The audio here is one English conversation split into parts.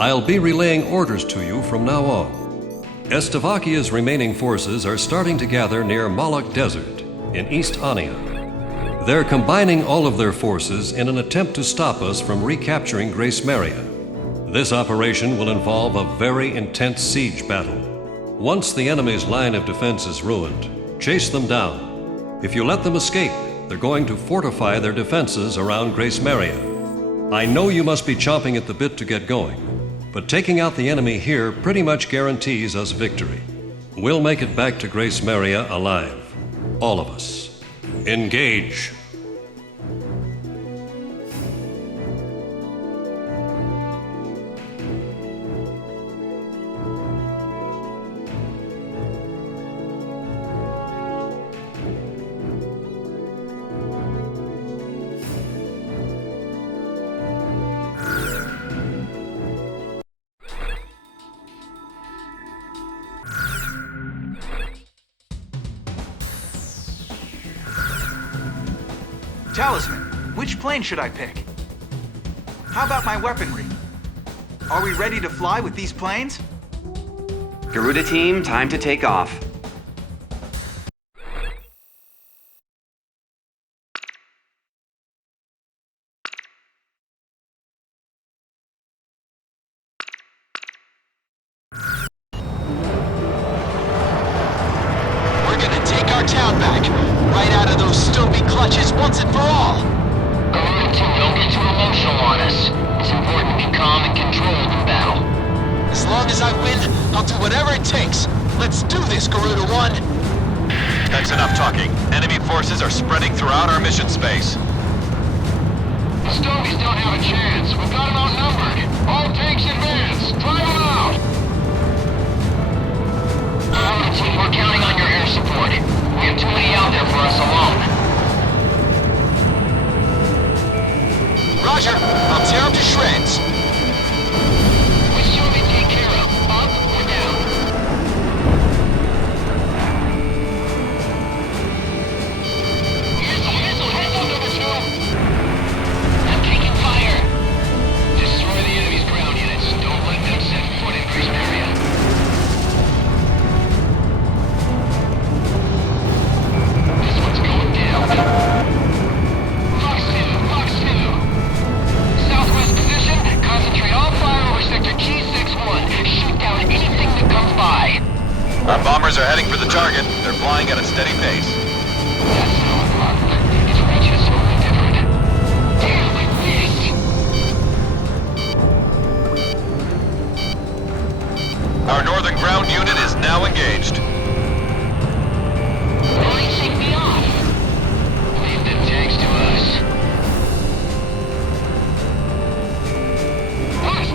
I'll be relaying orders to you from now on. Estovakia's remaining forces are starting to gather near Moloch Desert in East Ania. They're combining all of their forces in an attempt to stop us from recapturing Gracemeria. This operation will involve a very intense siege battle. Once the enemy's line of defense is ruined, chase them down. If you let them escape, they're going to fortify their defenses around Gracemeria. I know you must be chomping at the bit to get going, but taking out the enemy here pretty much guarantees us victory. We'll make it back to Gracemeria alive. All of us. Engage. Talisman, which plane should I pick? How about my weaponry? Are we ready to fly with these planes? Garuda team, time to take off. We're gonna take our town back, right out of those Stoby clutches once and for all. Garuda team, don't get too emotional on us. It's important to be calm and controlled in battle. As long as I win, I'll do whatever it takes. Let's do this, Garuda 1. That's enough talking. Enemy forces are spreading throughout our mission space. The Stobies don't have a chance. We've got them outnumbered. All tanks advance. Drive them out. Garuda team, we're counting on your air support. We have too many out there for us alone. Roger, I'll tear them to shreds. Which shall we take care of? Up or down? Missile, heads up, number 2. I'm taking fire. Destroy the enemy's ground units. Don't let them set foot in Gracemeria. This one's going down. Fox 2. Southwest position. Concentrate all fire over sector G61. Shoot down anything that comes by. Our bombers are heading for the target. They're flying at a steady pace. That's so important. Its reach is totally different. Damn, I missed. Our northern ground unit is now engaged. Why shake me off? Leave them tanks to us. Fox 2!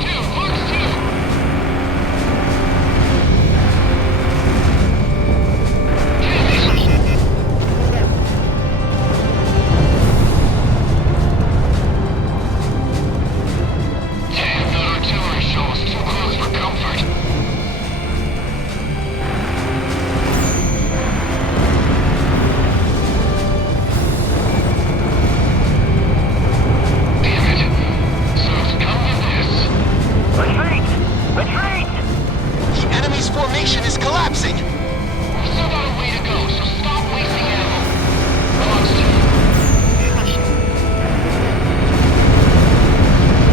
Damn, that artillery show is too close for comfort. Damn it. So it's come to this. Retreat! The enemy's formation is collapsing. We've still got a way to go, so stop wasting ammo. Fox 2.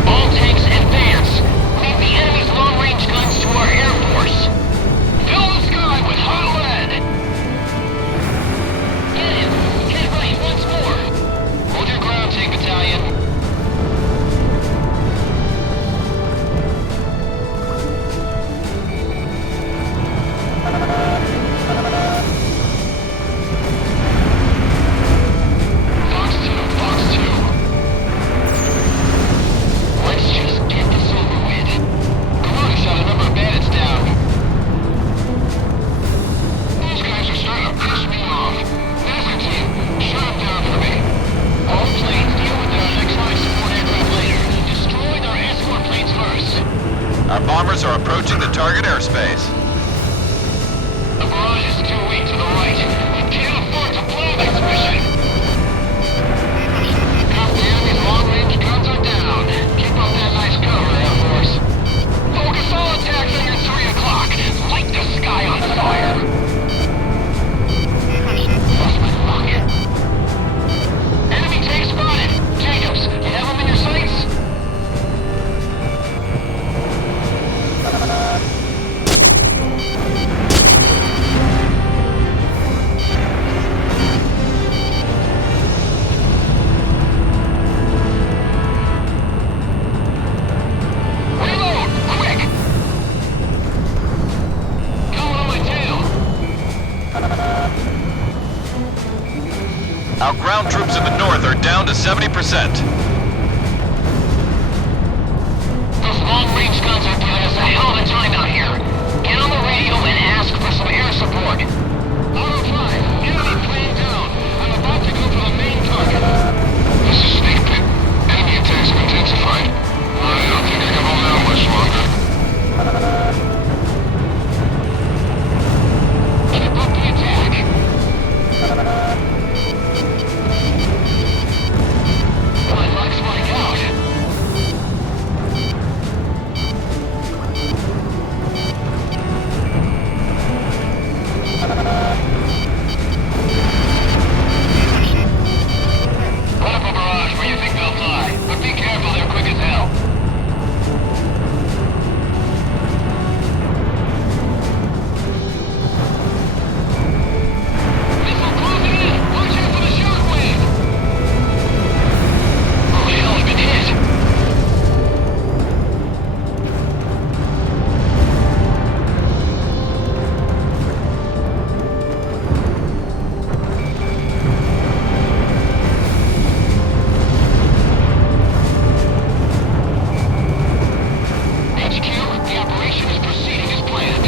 All tanks advance. Lead the enemy's long-range guns to our air force. Fill the sky with hot lead. Get him. Hit right once more. Hold your ground, tank battalion. Fox 2. Let's just get this over with. Garuda shot a number of bandits down. These guys are starting to piss me off. Master team, shut them down for me. All planes deal with their next line support aircraft later. Destroy their escort planes first. Our bombers are approaching the target airspace. The barrage is too weak to the right. We can't afford to blow this mission. Got the enemy's long-range guns are down. Keep up that nice cover, Air Force. Our ground troops in the north are down to 70%. Those long-range guns are giving us a hell of a time out here. Get on the radio and ask for some air support. Auto 5, enemy plane down. I'm about to go for the main target. This is Snake Pit. Enemy attacks have intensified. I don't think I can hold out much longer. Keep up the attack. My luck's running out. Put up a barrage where you think they'll fly, but be careful, they're quick as hell. Missile closing in! Watch out for the shockwave! Oh hell, I've been hit! HQ, the operation is proceeding as planned.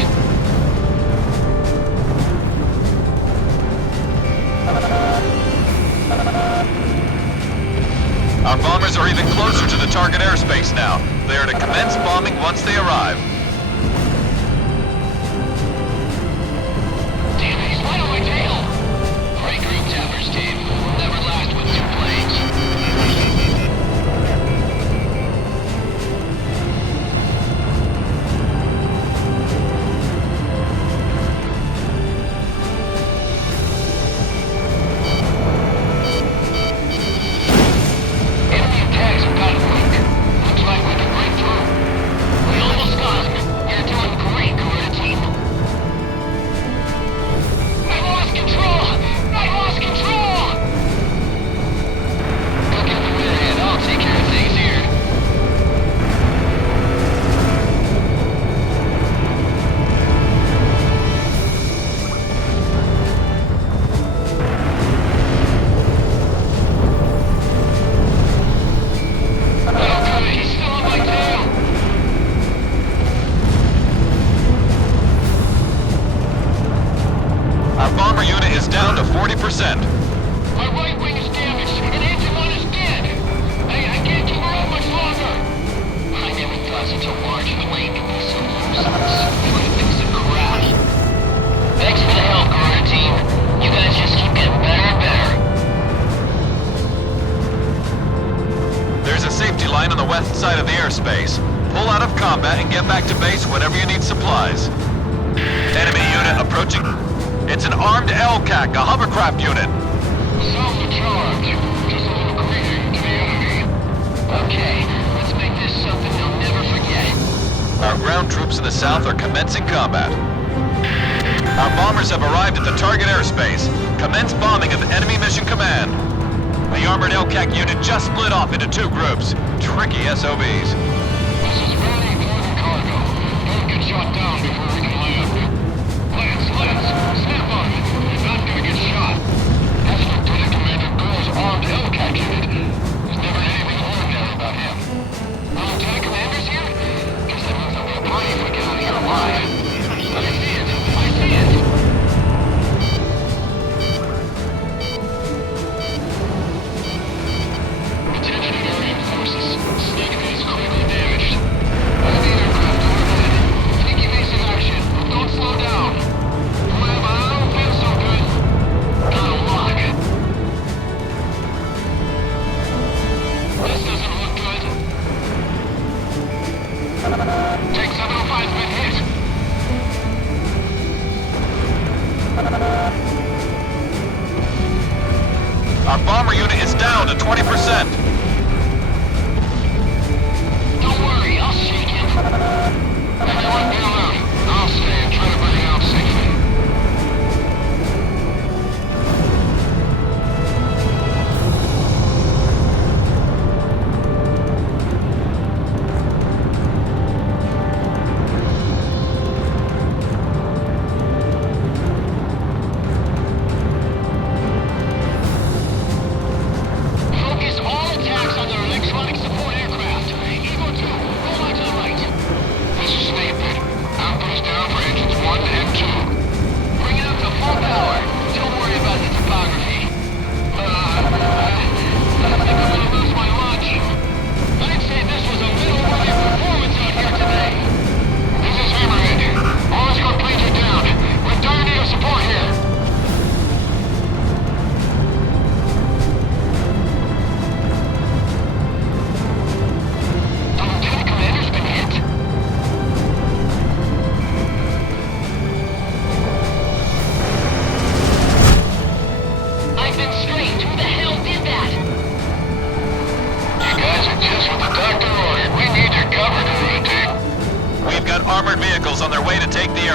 Our bombers are even closer to the target airspace now. They are to commence bombing once they arrive. Damn it, he's right on my tail! Regroup, Tappers team. We'll never last with two planes. Enemy attacks have gotten weak. Looks like we can break through. We almost got him. You're doing great, Gorilla team. I lost control! I lost control! Go get the rear end. I'll take care of things here. Oh good, he's still on my tail. Our bomber unit is down to 40%. My right wing is damaged, and engine one is dead. I can't keep her up much longer. I never thought such a large plane could be so useless. Everything's a crap. Thanks for the help, Gorilla team. You guys just keep getting better and better. There's a safety line on the west side of the airspace. Pull out of combat and get back to base whenever you need supplies. Enemy unit approaching. It's an armed LCAC, a hovercraft unit. Self-charge. Just a little greeting to the enemy. Okay, let's make this something they'll never forget. Our ground troops in the south are commencing combat. Our bombers have arrived at the target airspace. Commence bombing of enemy mission command. The armored LCAC unit just split off into two groups. Tricky SOBs. This is very important cargo. Don't get shot down before we can land. Lance, snap on it. You're not gonna get shot. That's Lieutenant Commander Gore's armed LCAC unit. There's never anything ordinary about him. The Lieutenant Commander's here? Guess that means I'll be a party if we get out of here alive. I see it. I see it. Attention Emmerian forces. Snake Pit is critically damaged. Enemy aircraft overhead. Take evasive action, but don't slow down. Well, I don't feel so good. Got a lock. This doesn't look good. Tank 705's been hit. Our bomber unit is down to 20%. Don't worry, I'll shake it. Everyone get alert. I'll stay and try to bring it out safely.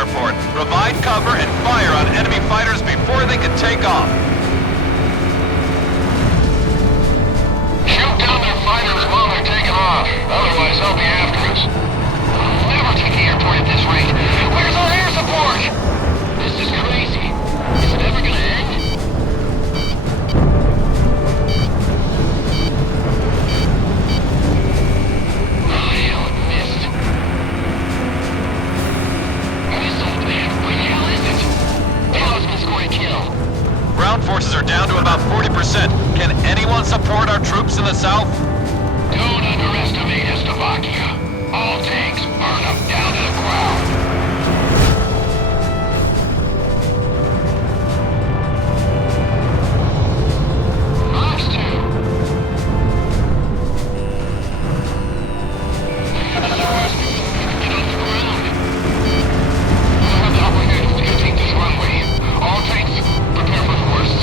airport. Provide cover and fire on enemy fighters before they can take off. Shoot down their fighters while they're taking off. Otherwise, they'll be after us. We'll never take the airport at this rate. Where's our air support? This is crazy. Is it ever gonna end? Oh, hell, it missed. Missile, man. What the hell is it? The husband scored a kill. Ground forces are down to about 40%. Can anyone support our troops in the south? Don't underestimate Estovakia. All tanks burn up down to the ground. Ops 2. Get off the ground. We'll have the operators to take this runway. All tanks, prepare for the worst.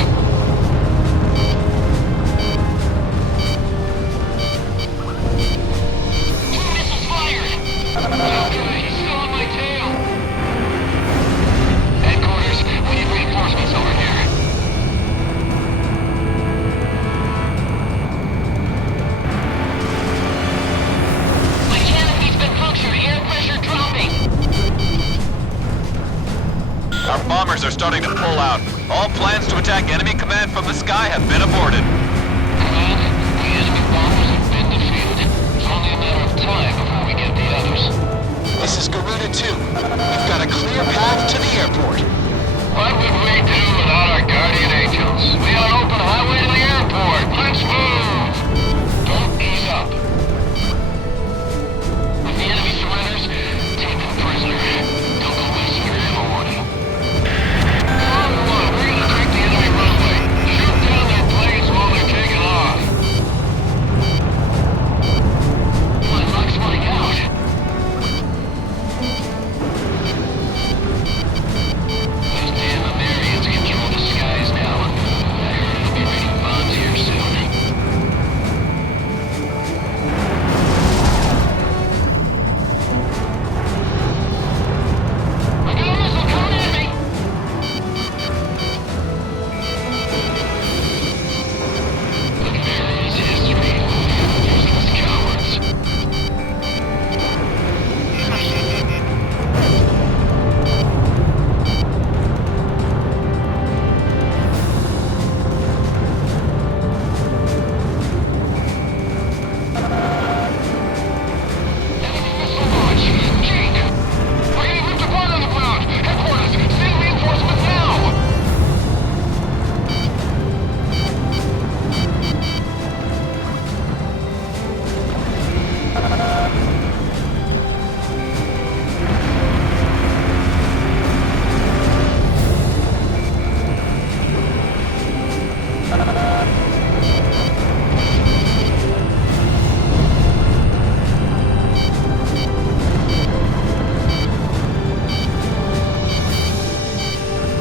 Two missiles fired! Okay, he's still on my tail. Headquarters, we need reinforcements over here. My canopy's been punctured, air pressure dropping. Our bombers are starting to pull out. All plans to attack enemy command from the sky have been aborted. Command, the enemy bombers have been defeated. It's only a matter of time before we get the others. This is Garuda 2. We've got a clear path to the airport. What would we do without our guardian angels? We have an open highway to the airport. Let's move! Don't ease up. If the enemy surrenders, take them prisoner. Don't go wasting your ammo on him. Come on, we're gonna take the enemy runway. Shoot down their planes while they're taking off. My luck's running out. Those damn Emmerians control the skies now. I heard they'll be raining bombs here soon. I got a missile coming at me! Emmerians history. Useless cowards. Enemy missile launch! Jake! We're getting ripped apart on the ground! Headquarters, send reinforcements now!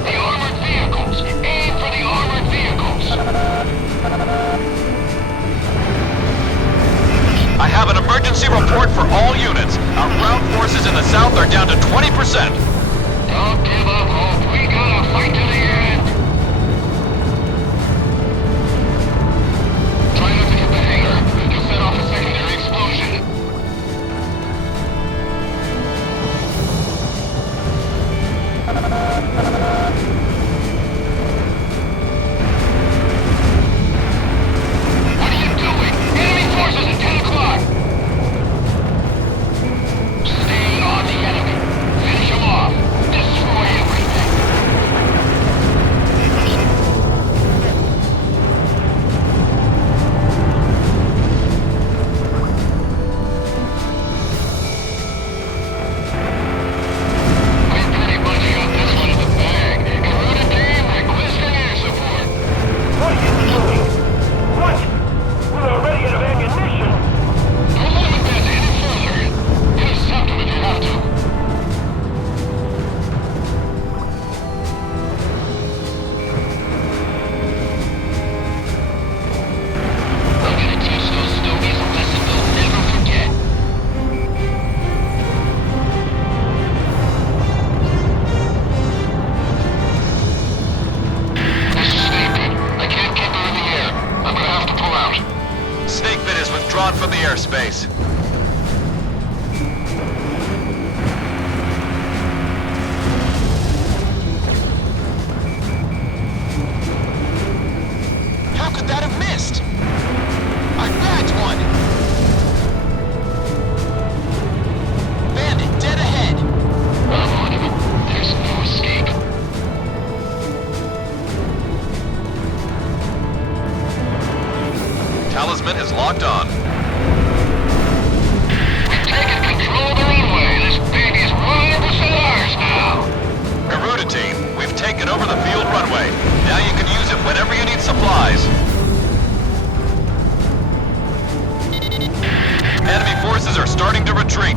The armored vehicles! Aim for the armored vehicles! I have an emergency report for all units. Our ground forces in the south are down to 20%. Don't give up hope. We gotta fight to the end. Try not to hit the hangar. You'll set off a secondary explosion. What are you doing? Enemy forces at 10 o'clock. Stay on the enemy. Finish him off. Destroy everything.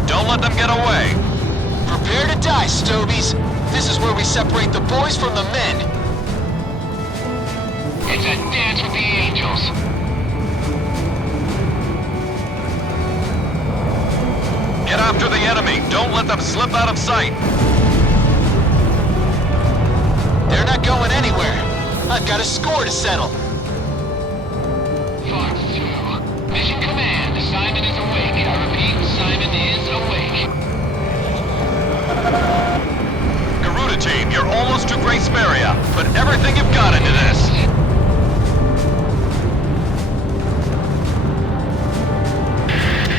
Don't let them get away. Prepare to die, Stovies. This is where we separate the boys from the men. It's a dance with the angels. Get after the enemy. Don't let them slip out of sight. They're not going anywhere. I've got a score to settle. Fox 2. Mission Command. Simon is awake. I repeat, Simon is awake. Garuda team, you're almost to Gracemeria. Put everything you've got into this.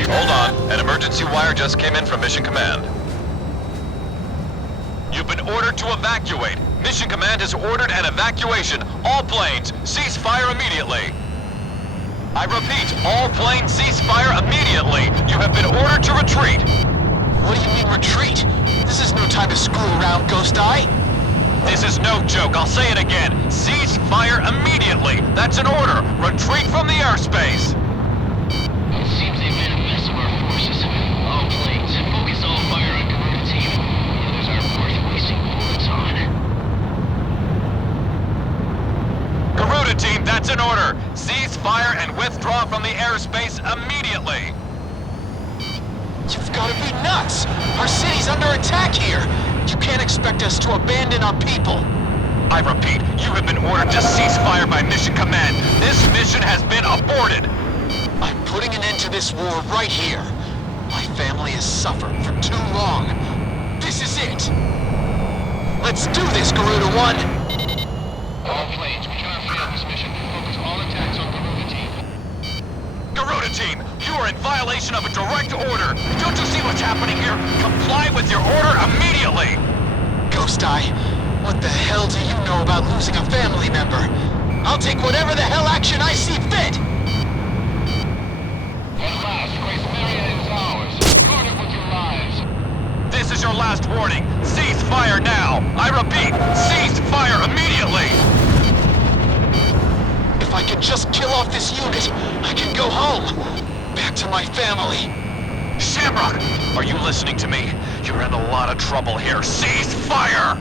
Hold on. An emergency wire just came in from Mission Command. You've been ordered to evacuate. Mission Command has ordered an evacuation. All planes, cease fire immediately. I repeat, all planes cease fire immediately. You have been ordered to retreat. What do you mean retreat? This is no time to screw around, Ghost Eye. This is no joke. I'll say it again. Cease fire immediately. That's an order. Retreat from the airspace. It seems they've made a mess of our forces. All planes, focus all fire on Garuda team. The others aren't worth wasting bullets on. Garuda team, that's an order. Cease fire and withdraw from the airspace immediately. You've got to be nuts! Our city's under attack here! You can't expect us to abandon our people! I repeat, you have been ordered to cease fire by Mission Command. This mission has been aborted. I'm putting an end to this war right here. My family has suffered for too long. This is it! Let's do this, Garuda 1! All planes, we cannot fail this mission. Focus all attacks on Garuda team. Garuda team, you are in violation of a direct order. Don't you see what's happening here? Comply with your order immediately. Ghost Eye, what the hell do you know about losing a family member? I'll take whatever the hell action I see fit! At last, Gracemeria is ours. Guard it with your lives. This is your last warning. Cease fire now. I repeat, cease fire immediately. If I can just kill off this unit, I can go home. Back to my family. Shamrock, are you listening to me? You're in a lot of trouble here. Cease fire!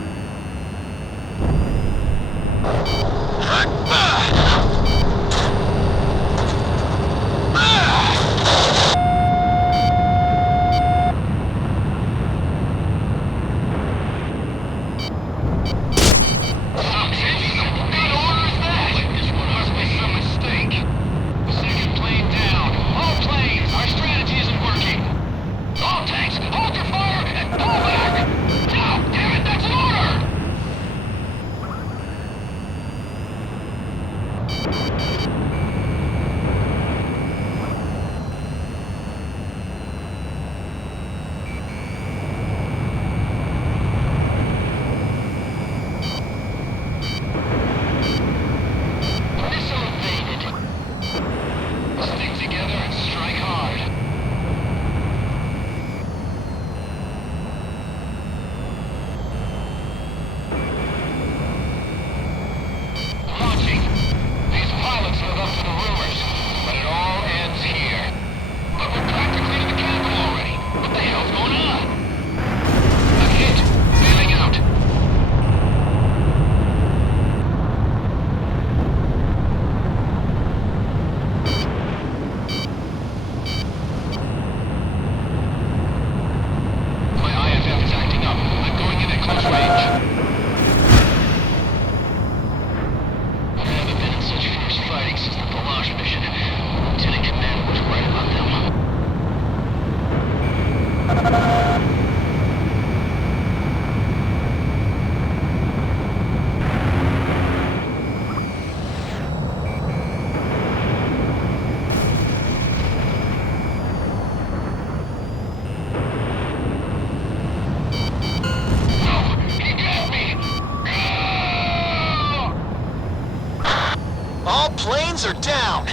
Planes are down.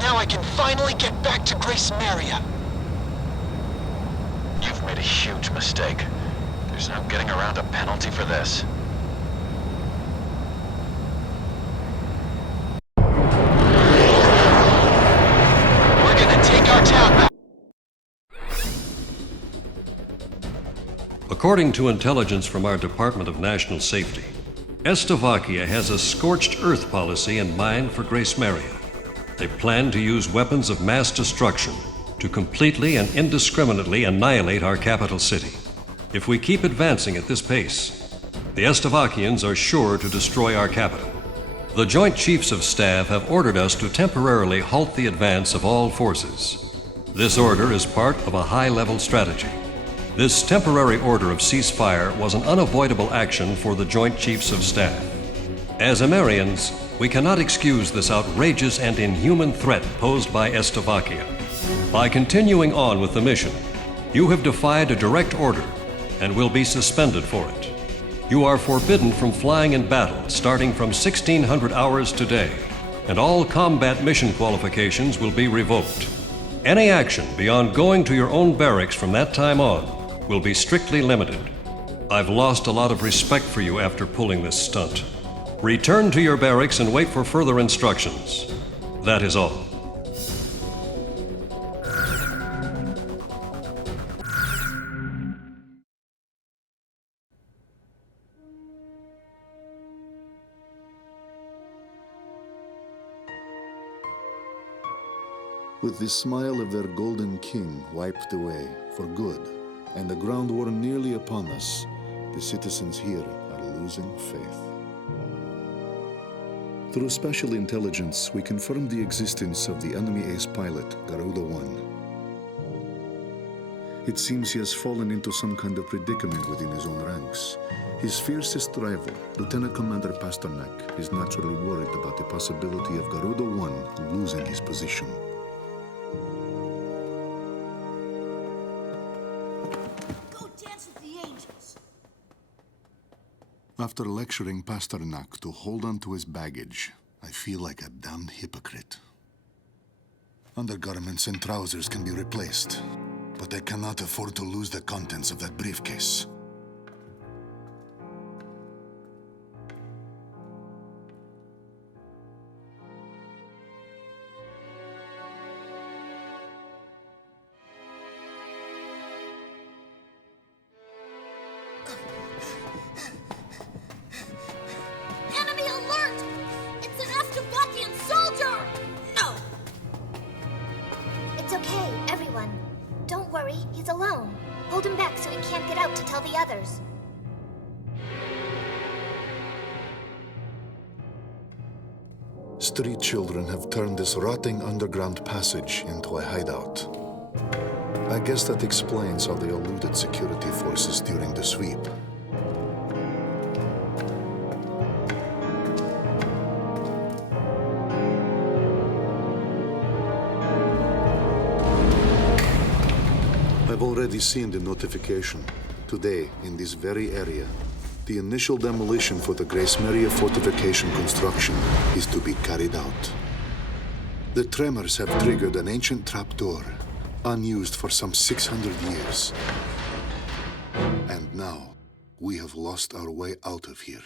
Now I can finally get back to Gracemeria. You've made a huge mistake. There's no getting around a penalty for this. We're gonna take our town back. According to intelligence from our Department of National Safety, Estovakia has a scorched earth policy in mind for Gracemeria. They plan to use weapons of mass destruction to completely and indiscriminately annihilate our capital city. If we keep advancing at this pace, the Estovakians are sure to destroy our capital. The Joint Chiefs of Staff have ordered us to temporarily halt the advance of all forces. This order is part of a high-level strategy. This temporary order of ceasefire was an unavoidable action for the Joint Chiefs of Staff. As Emmerians, we cannot excuse this outrageous and inhuman threat posed by Estovakia. By continuing on with the mission, you have defied a direct order and will be suspended for it. You are forbidden from flying in battle starting from 1600 hours today, and all combat mission qualifications will be revoked. Any action beyond going to your own barracks from that time on will be strictly limited. I've lost a lot of respect for you after pulling this stunt. Return to your barracks and wait for further instructions. That is all. With the smile of their golden king wiped away for good, and the ground war nearly upon us, the citizens here are losing faith. Through special intelligence, we confirmed the existence of the enemy ace pilot, Garuda-1. It seems he has fallen into some kind of predicament within his own ranks. His fiercest rival, Lieutenant Commander Pasternak, is naturally worried about the possibility of Garuda-1 losing his position. After lecturing Pasternak to hold on to his baggage, I feel like a damned hypocrite. Undergarments and trousers can be replaced, but I cannot afford to lose the contents of that briefcase. Enemy alert! It's an Estovakian soldier! No! It's okay, everyone. Don't worry, he's alone. Hold him back so he can't get out to tell the others. Street children have turned this rotting underground passage into a hideout. I guess that explains how they eluded security forces during the sweep. I've already seen the notification. Today, in this very area, the initial demolition for the Gracemeria fortification construction is to be carried out. The tremors have triggered an ancient trapdoor, unused for some 600 years. And now, we have lost our way out of here.